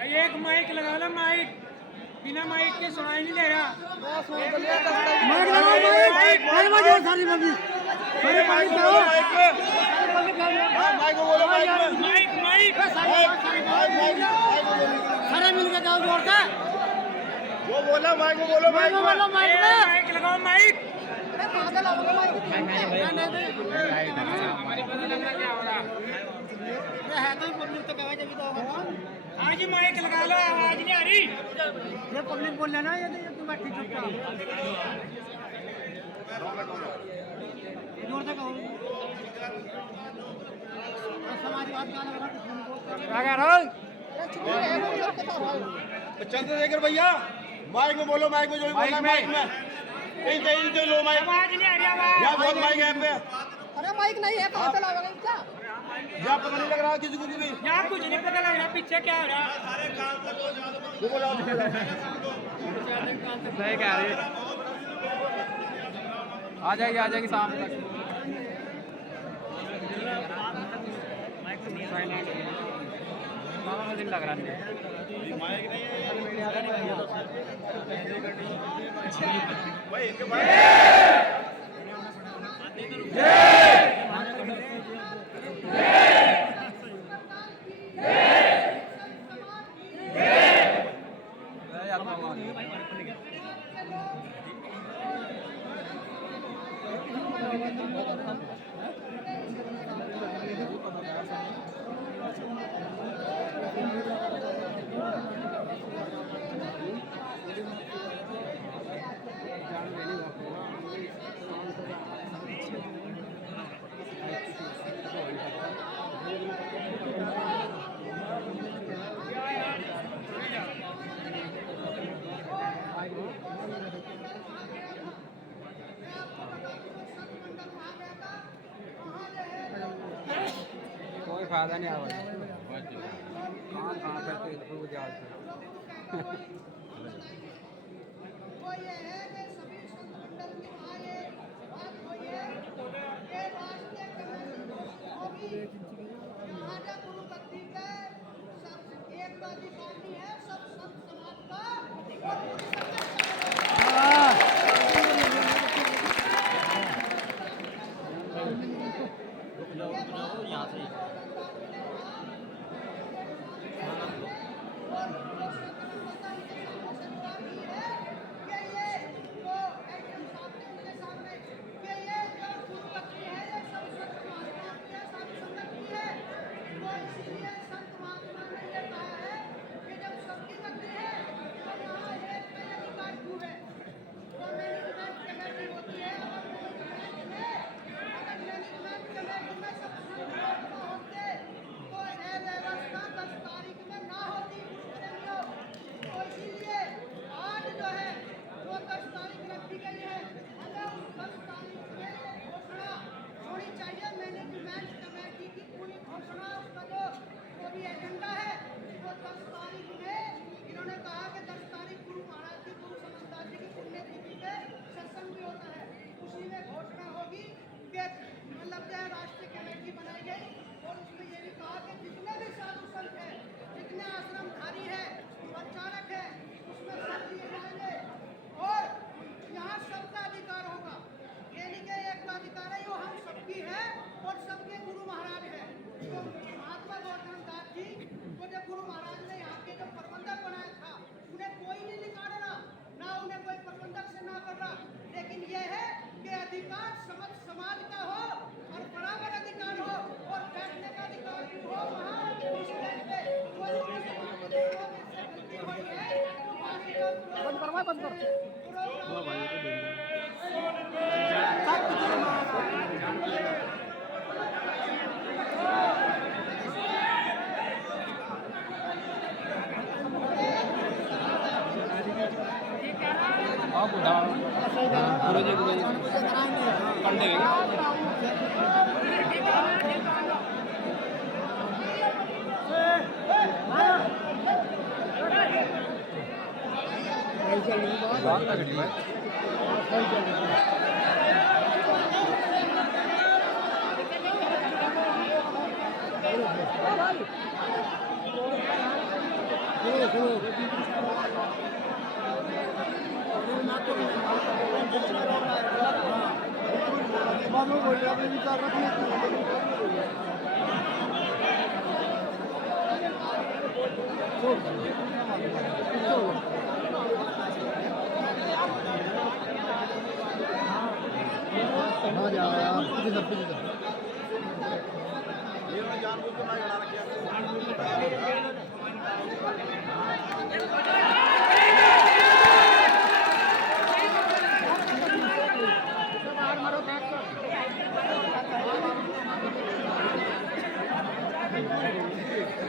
भाई एक माइक लगा लो, माइक बिना माइक के सुनाई नहीं दे रहा। माइक लगाओ, माइक माइक बजाओ सारी बंदी, सारे माइक लगाओ, माइक को बोलो, माइक में माइक माइक सारे मिल के गाओ जोर से। वो बोला, माइक को बोलो, माइक में माइक लगाओ, माइक। हमारी बंदी लगना क्या हो रहा है? तो पब्लिक तो कहे जब तो हाँ जी माइक लगा लो, आवाज नहीं आ रही। ये पब्लिक बोल लेना, ये तुम बैठी चुपचाप जोर से कहो। हमारी बात गाना बना क्या कह रहा चंद्रशेखर भैया, माइक में बोलो, माइक में जो बोलना है, माइक में इन लो माइक। आवाज नहीं आ रही, आवाज। यहाँ बहुत माइक है यहाँ पे। अरे माइक नहीं है, कहाँ से लाओगे क्या? यहाँ पता नहीं लग रहा किसी को भी। यहाँ कुछ नहीं पता लग रहा पीछे क्या हो रहा। वो बोलो, सही कह रही है। आ जाएगी शाम तक। दिन लग रहा है। कोई फायदा नहीं आवा। कहाँ करते वो ये है कि सभी संत मंडल की आए बात वो ये के रास्ते होगी। महाराजा गुरु भक्ति के सब एक का अधिकार नहीं है, सब संत समाज का और पूरी यहाँ से राष्ट्रीय कमेटी बनाई गई और उसमें ये भी कहा कि जितने भी साधु संत हैं, जितने आश्रमधारी है, प्रचारक है, उसमें सब लिए जाएंगे और यहाँ सबका अधिकार होगा। यानी कि एक का अधिकार है, वो हम सबकी है और सबके गुरु महाराज है। तो महात्मा गौतम दास जी को जब गुरु महाराज ने यहाँ के जो प्रबंधक बनाया था, उन्हें कोई नहीं निकाल रहा, ना उन्हें कोई प्रबंधक से ना कर रहा, लेकिन यह है कि अधिकार समाज का हो और बराबर अधिकार हो और बैठने का अधिकार भी हो। वहाँ उस स्टेज पे कोई गलती हुई है तो बंद कर।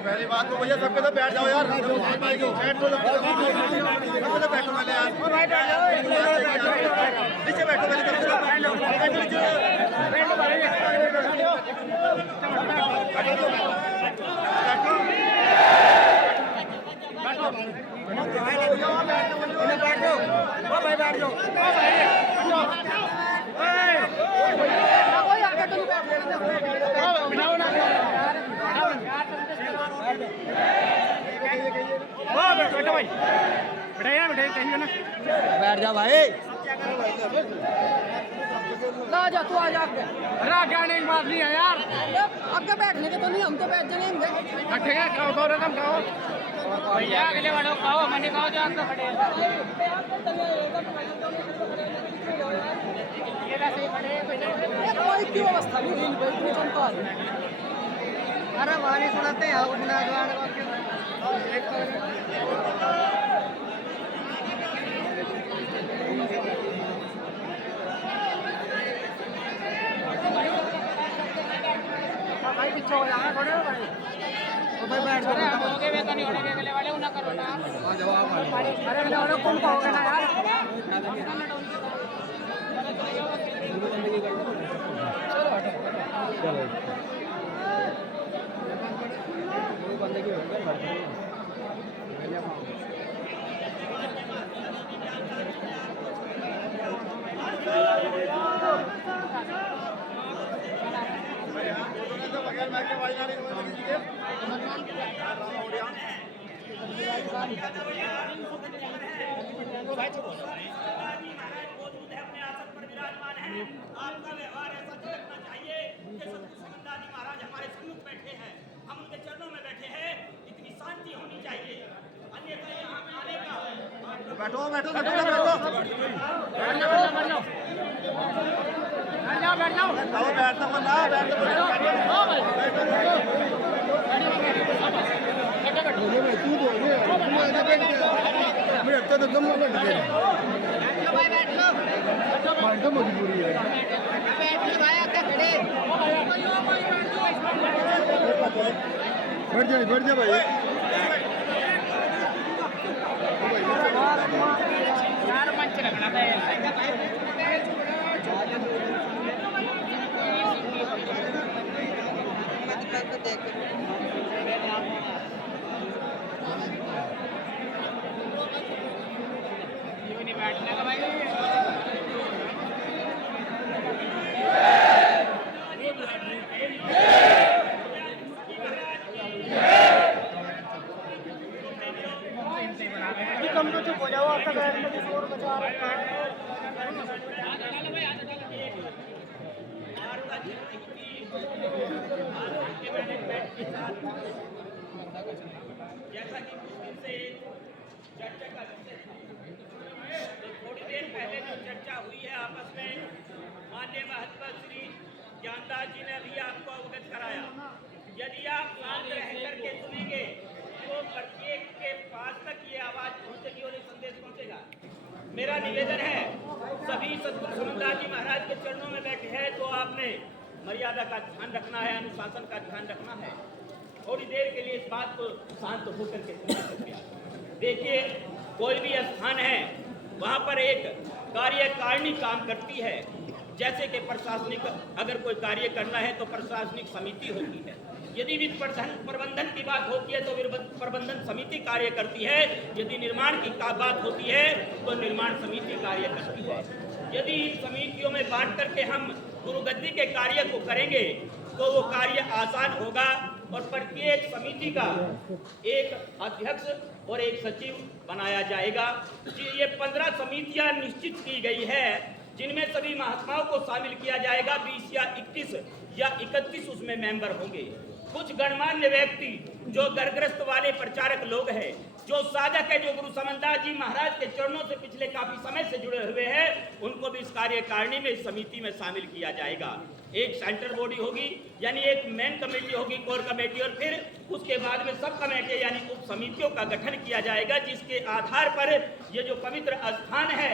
पहली बात तो भैया सबके तो बैठ जाओ यार, बैठ तो बैठो पहले यार, नीचे बैठो पहले, बैठो भाई, बैठाइए ना, कहिए ना, बैठ जा भाई। ला जा तू, आ जा आगे। अरे आगे आने की बात नहीं है यार, आगे बैठने के तो नहीं, हम तो बैठ जाएंगे। ठीक है, खाओ खाओ रकम खाओ भैया, अगले वालों खाओ, मैंने खाओ जो आपका खड़े हैं। ये वैसे ही खड़े हैं, कोई नहीं। कोई की व्यवस्था नहीं हुई, इतनी जनता है। अरे वाणी सुनाते हैं, आओ सुना दो भाई, पीछे हो जाना, खड़े हो भाई। तो भाई बैठ जाओ, होगे वे तो नहीं होने के अगले वाले, ना करो ना। आ जाओ आप। अरे अगले वाले कौन कहोगे ना यार। चलो बंदे की आपका व्यवहार ऐसा रखना चाहिए कि सतगुरु महाराज हमारे सम्मुख बैठे हैं, हम उनके चरणों में बैठे हैं, इतनी शांति होनी चाहिए। अन्यथा यहाँ आने का बैठो बैठो बैठो बैठो बैठ जाओ, बैठ जाओ। बैठना मत मजबूरी है, बैठ जाए भाई। यार मंच रखना था नहीं बैठने का भाई। कम तो चुप हो जाओ, आपका बैठने की शोर मचा रखा है। जैसा कि कुछ दिन से चर्चा का विषय था, थोड़ी देर पहले जो चर्चा हुई है आपस में, माननीय महत्व श्री ज्ञानदास जी ने भी आपको अवगत कराया। यदि आप शांत रह करके सुनेंगे तो प्रत्येक के पास तक ये आवाज पहुंचेगी और ये संदेश पहुंचेगा। मेरा निवेदन है, सभी सतगुरु सुनंदास जी महाराज के चरणों में बैठे हैं तो आपने मर्यादा का ध्यान रखना है, अनुशासन का ध्यान रखना है। थोड़ी देर के लिए इस बात को शांत होकर के सुनिए। देखिए, कोई भी स्थान है वहाँ पर एक कार्यकारिणी काम करती है। जैसे कि प्रशासनिक अगर कोई कार्य करना है तो प्रशासनिक समिति होती है। यदि वित्त प्रबंधन की बात होती है तो प्रबंधन समिति कार्य करती है। यदि निर्माण की बात होती है तो निर्माण समिति कार्य करती है। यदि इन समितियों में बांट करके हम गुरु गद्दी के कार्य को करेंगे तो वो कार्य आसान होगा और प्रत्येक समिति का एक अध्यक्ष और एक सचिव बनाया जाएगा। ये 15 समितियां निश्चित की गई है, जिनमें सभी महात्माओं को शामिल किया जाएगा। 20 या 21 या 31 उसमें मेंबर होंगे। कुछ गणमान्य व्यक्ति जो गर्भग्रस्त वाले प्रचारक लोग हैं, जो साधक है, जो गुरु समनदास जी महाराज के चरणों से पिछले काफी समय से जुड़े हुए हैं, उनको भी इस कार्यकारिणी में, इस समिति में शामिल किया जाएगा। एक सेंट्रल बॉडी होगी, यानी एक मेन कमेटी होगी, कोर कमेटी, और फिर उसके बाद में सब कमेटी यानी उप समितियों का गठन किया जाएगा, जिसके आधार पर ये जो पवित्र स्थान है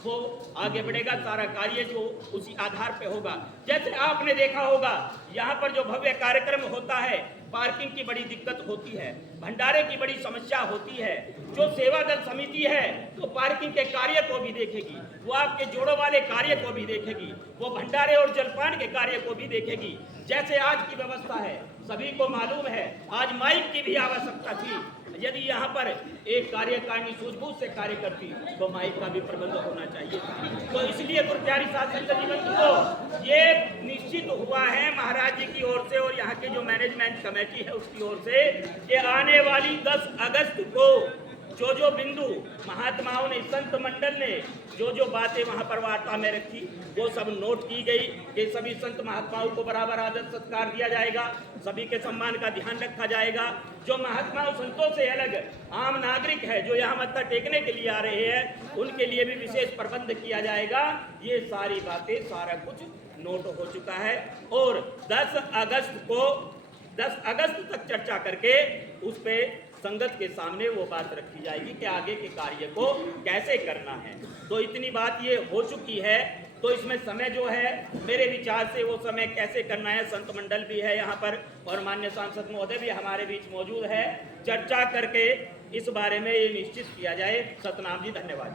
वो आगे बढ़ेगा। सारा कार्य जो उसी आधार पे होगा। जैसे आपने देखा होगा, यहाँ पर जो भव्य कार्यक्रम होता है, पार्किंग की बड़ी दिक्कत होती है, भंडारे की बड़ी समस्या होती है। जो सेवा दल समिति है तो पार्किंग के कार्य को भी देखेगी, वो आपके जोड़ों वाले कार्य को भी देखेगी, वो भंडारे और जलपान के कार्य को भी देखेगी। जैसे आज की व्यवस्था है, सभी को मालूम है, आज माइक की भी आवश्यकता थी। यदि यहाँ पर एक कार्यकारिणी सूझबूझ से कार्य करती तो माइक का भी प्रबंध होना चाहिए था। तो इसलिए गुरु प्यारी साध संगत जी को ये निश्चित हुआ है महाराज जी की ओर से और यहाँ की जो मैनेजमेंट कमेटी है उसकी ओर से, कि आने वाली 10 अगस्त को जो बिंदु महात्माओं ने, संत मंडल ने जो बातें वहां पर वार्ता में रखी, वो सब नोट की गई कि सभी संत महात्माओं को बराबर आदर सत्कार दिया जाएगा, सभी के सम्मान का ध्यान रखा जाएगा। जो महात्माओं संतों से अलग आम नागरिक है, जो यहाँ मत्था टेकने के लिए आ रहे हैं, उनके लिए भी विशेष प्रबंध किया जाएगा। ये सारी बातें, सारा कुछ नोट हो चुका है और 10 अगस्त तक चर्चा करके उस पे संगत के सामने वो बात रखी जाएगी कि आगे के कार्य को कैसे करना है। तो इतनी बात ये हो चुकी है। तो इसमें समय जो है, मेरे विचार से वो समय कैसे करना है, संत मंडल भी है यहाँ पर और माननीय सांसद महोदय भी हमारे बीच मौजूद है, चर्चा करके इस बारे में ये निश्चित किया जाए। सतनाम जी, धन्यवाद।